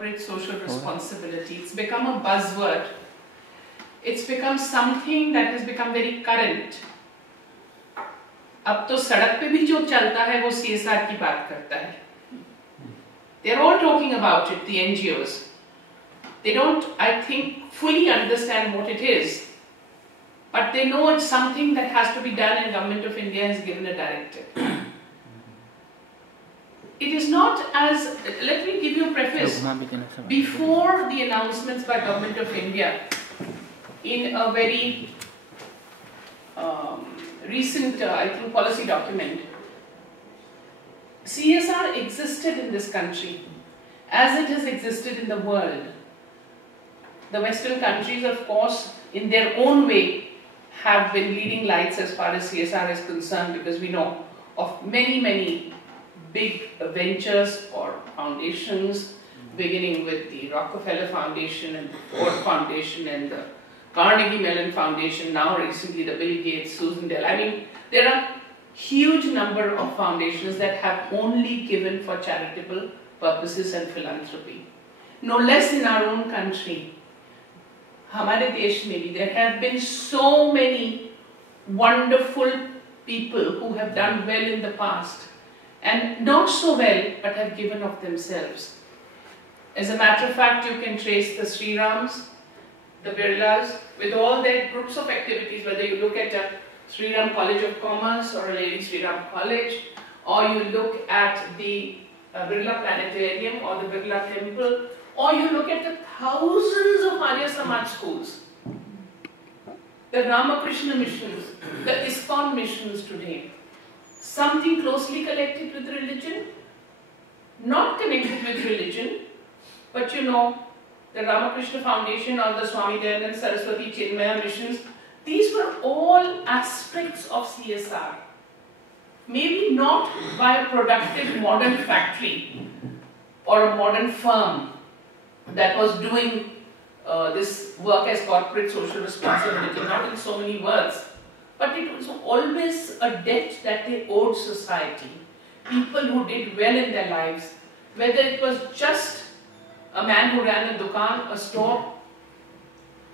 corporate social responsibility. It's become a buzzword. It's become something that has become very current. अब तो सड़क पे भी जो चलता है वो CSR की बात करता है. They're all talking about it, the NGOs. They don't, I think, fully understand what it is. But they know it's something that has to be done, and Government of India has given a directive. It is not as, let me give you a preface. Before the announcements by Government of India, in a very recent, I think, policy document, CSR existed in this country as it has existed in the world. The Western countries, of course, in their own way, have been leading lights as far as CSR is concerned, because we know of many, many big ventures or foundations, beginning with the Rockefeller Foundation and the Ford Foundation and the Carnegie Mellon Foundation, now recently the Bill Gates, Susan Dell. I mean, there are huge number of foundations that have only given for charitable purposes and philanthropy. No less in our own country. Hamare desh mein bhi, there have been so many wonderful people who have done well in the past, and not so well, but have given of themselves. As a matter of fact, you can trace the Sri Rams, the Birlas, with all their groups of activities, whether you look at a Sri Ram College of Commerce or a Lady Sri Ram College, or you look at the Birla Planetarium or the Birla Temple, or you look at the thousands of Arya Samaj schools, the Ramakrishna missions, the ISKCON missions today. Something closely connected with religion, not connected with religion, but you know, the Ramakrishna Foundation or the Swami Dayananda Saraswati Chinmaya missions, these were all aspects of CSR. Maybe not by a productive modern factory or a modern firm that was doing this work as corporate social responsibility, not in so many words, but it was always a debt that they owed society. People who did well in their lives, whether it was just a man who ran a dukan, a store,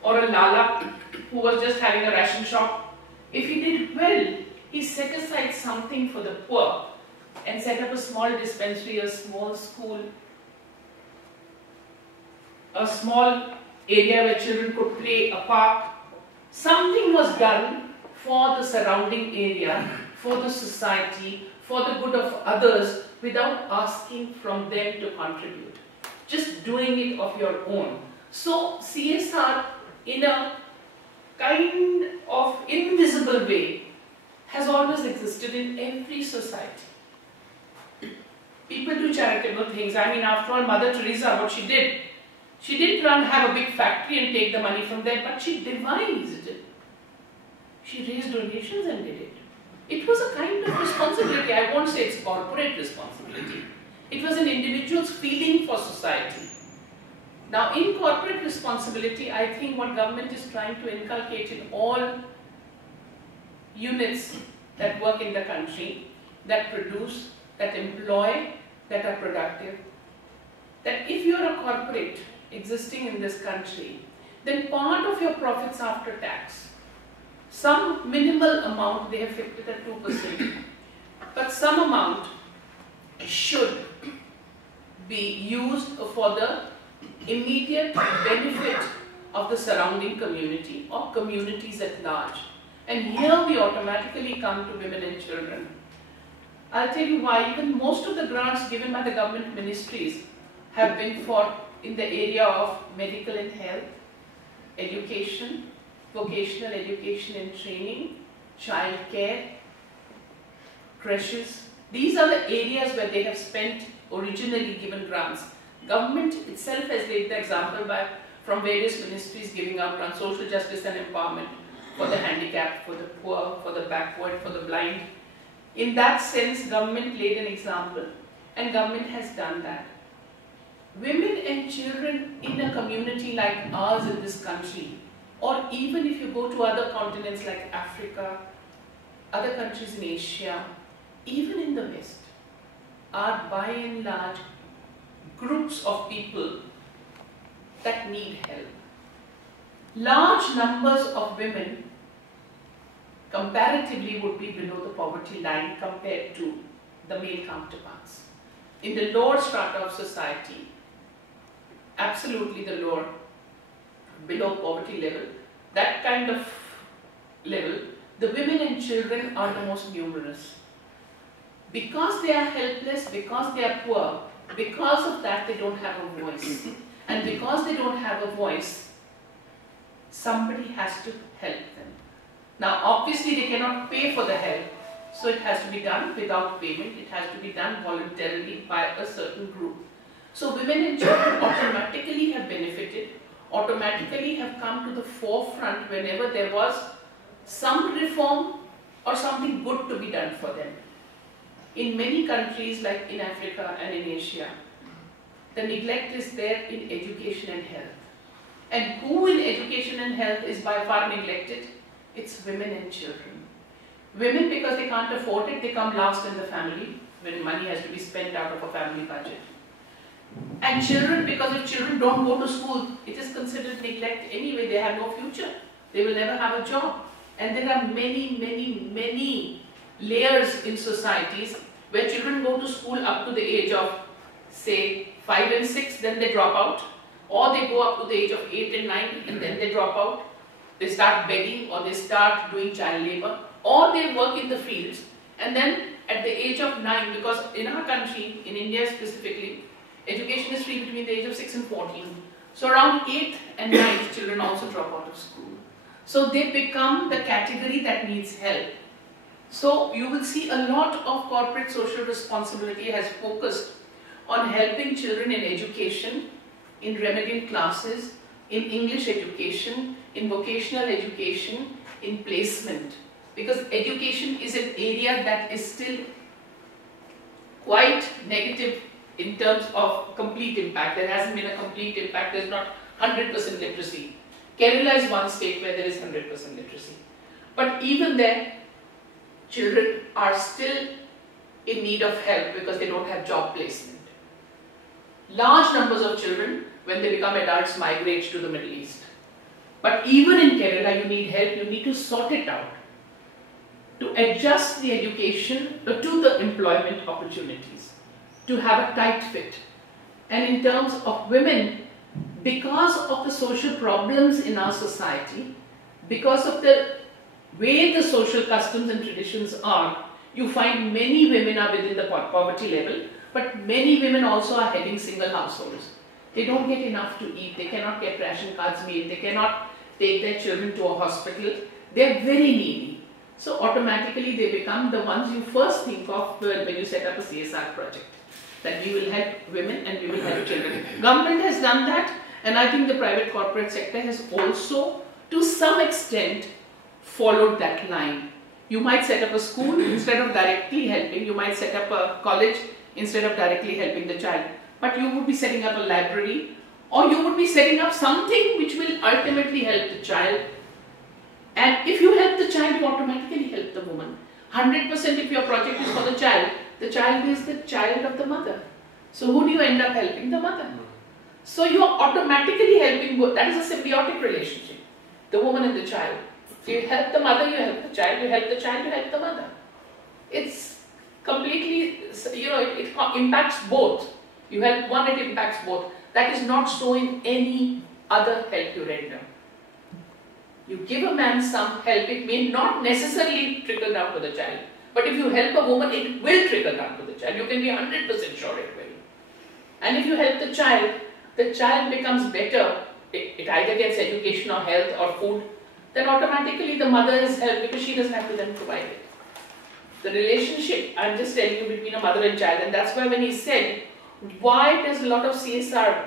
or a lala who was just having a ration shop. If he did well, he set aside something for the poor and set up a small dispensary, a small school, a small area where children could play, a park. Something was done for the surrounding area, for the society, for the good of others, without asking from them to contribute. Just doing it of your own. So CSR, in a kind of invisible way, has always existed in every society. People do charitable things. I mean, after all, Mother Teresa, what she didn't have a big factory and take the money from there, but she devised. She raised donations and did it. It was a kind of responsibility. I won't say it's corporate responsibility. It was an individual's feeling for society. Now, in corporate responsibility, I think what government is trying to inculcate in all units that work in the country, that produce, that employ, that are productive, that if you are a corporate existing in this country, then part of your profits after tax, some minimal amount, they have fixed it at 2%, but some amount should be used for the immediate benefit of the surrounding community or communities at large. And here we automatically come to women and children. I'll tell you why. Even most of the grants given by the government ministries have been for in the area of medical and health, education, vocational education and training, child care, creches. These are the areas where they have spent originally given grants. Government itself has laid the example from various ministries giving out on social justice and empowerment for the handicapped, for the poor, for the backward, for the blind. In that sense, government laid an example, and government has done that. Women and children in a community like ours in this country, or even if you go to other continents like Africa, other countries in Asia, even in the West, are by and large groups of people that need help. Large numbers of women comparatively would be below the poverty line compared to the male counterparts. In the lower strata of society, absolutely the lower, below poverty level, that kind of level, the women and children are the most numerous. Because they are helpless, because they are poor, because of that they don't have a voice. And because they don't have a voice, somebody has to help them. Now obviously they cannot pay for the help, so it has to be done without payment, it has to be done voluntarily by a certain group. So women and children automatically have benefited, automatically have come to the forefront whenever there was some reform or something good to be done for them. In many countries like in Africa and in Asia, the neglect is there in education and health. And who in education and health is by far neglected? It's women and children. Women, because they can't afford it, they come last in the family when money has to be spent out of a family budget. And children, because if children don't go to school, it is considered neglect anyway, they have no future. They will never have a job. And there are many layers in societies where children go to school up to the age of, say, 5 and 6, then they drop out. Or they go up to the age of 8 and 9 and then they drop out. They start begging or they start doing child labor. Or they work in the fields. And then at the age of 9, because in our country, in India specifically, education is free between the age of 6 and 14. So around 8th and 9th children also drop out of school. So they become the category that needs help. So you will see a lot of corporate social responsibility has focused on helping children in education, in remedial classes, in English education, in vocational education, in placement. Because education is an area that is still quite negative in terms of complete impact. There hasn't been a complete impact, there's not 100% literacy. Kerala is one state where there is 100% literacy. But even there, children are still in need of help because they don't have job placement. Large numbers of children, when they become adults, migrate to the Middle East. But even in Kerala, you need help, you need to sort it out, to adjust the education to the employment opportunities, to have a tight fit. And in terms of women, because of the social problems in our society, because of the way the social customs and traditions are, you find many women are within the poverty level, but many women also are heading single households. They don't get enough to eat, they cannot get ration cards made, they cannot take their children to a hospital, they are very needy. So automatically they become the ones you first think of when you set up a CSR project, that we will help women and we will help children. Government has done that, and I think the private corporate sector has also, to some extent, followed that line. You might set up a school instead of directly helping, you might set up a college instead of directly helping the child. But you would be setting up a library, or you would be setting up something which will ultimately help the child. And if you help the child, you automatically help the woman. 100% if your project is for the child is the child of the mother. So who do you end up helping? The mother. So you are automatically helping both. That is a symbiotic relationship, the woman and the child. So you help the mother, you help the child, you help the child, you help the mother. It's completely, it impacts both. You help one, it impacts both. That is not so in any other help you render. You give a man some help, it may not necessarily trickle down to the child. But if you help a woman, it will trickle down to the child. You can be 100% sure it will. And if you help the child becomes better. It either gets education or health or food. Then automatically the mother is helped because she doesn't have to then provide it. The relationship, I'm just telling you, between a mother and child, and that's why when he said, why does a lot of CSR